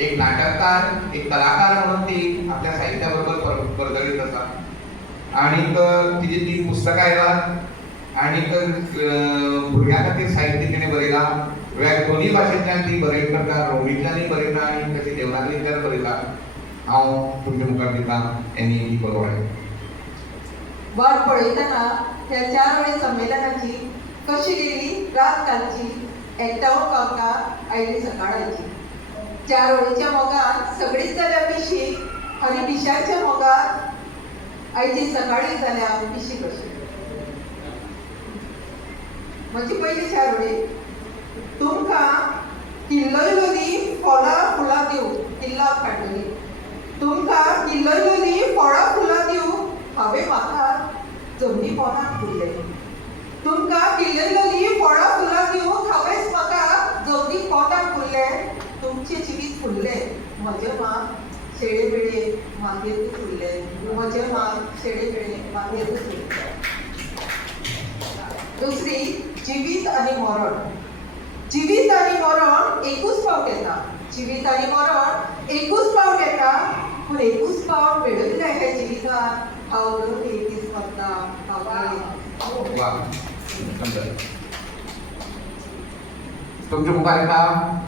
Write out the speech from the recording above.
एक नाटककार, एक कलाकार म्हणून ती आपल्या साहित्याबरोबर परतळीत आसा. आणि तिची 3 पुस्तकां आयलात आणि भुरग्यां खातीर साहित्य तिणें बरयलां. दोन्ही भाशेंतल्यान ती बरयत करता, रोमींतल्यानय बरयता आनी तशी देवनागरींतल्यान बरयता. हांव तुमचे मुखार दितां एनी टी परवाळे. वाट पळयतना त्या 4 वळी संमेलनाची कशी गेली रात कालची, एकटावून पावता आयली सकाळाची. 4 वळीच्या मोगान सगळीच जाल्या पिशी आनी पिशाच्या मोगान आयची सकाळी जाल्या पिशी कशी. म्हणजे पयली 4 वळी. तुमकां किल्लयलोली फळां फुलां दिवं किल्लाक फाटली. तुमकां किल्लयलोली फळां फुलां दिवं हांवें म्हाका जमनी पोनाक फुल्ले. तुमकां किल्लयलोली फळां फुलां दिवं हांवेंच म्हाका जमनी पोनाक फुल्ले. तुमचें जिवीत फुल्लें म्हजें माग शेळे बेळे मागीर फुल्लें. म्हजें माग शेळे बेळे मागीर फुल्लें. दुसरी जिवीत आनी मरण. जिवीत आनी मरण एकूच फावट येता. जिवीत आनी मरण एकूच फावट येता. पूण एकूच फावट मेळयल्या ह्या जिवितांत हांव दर एक दीस मरता. तुमच्या मुखार येता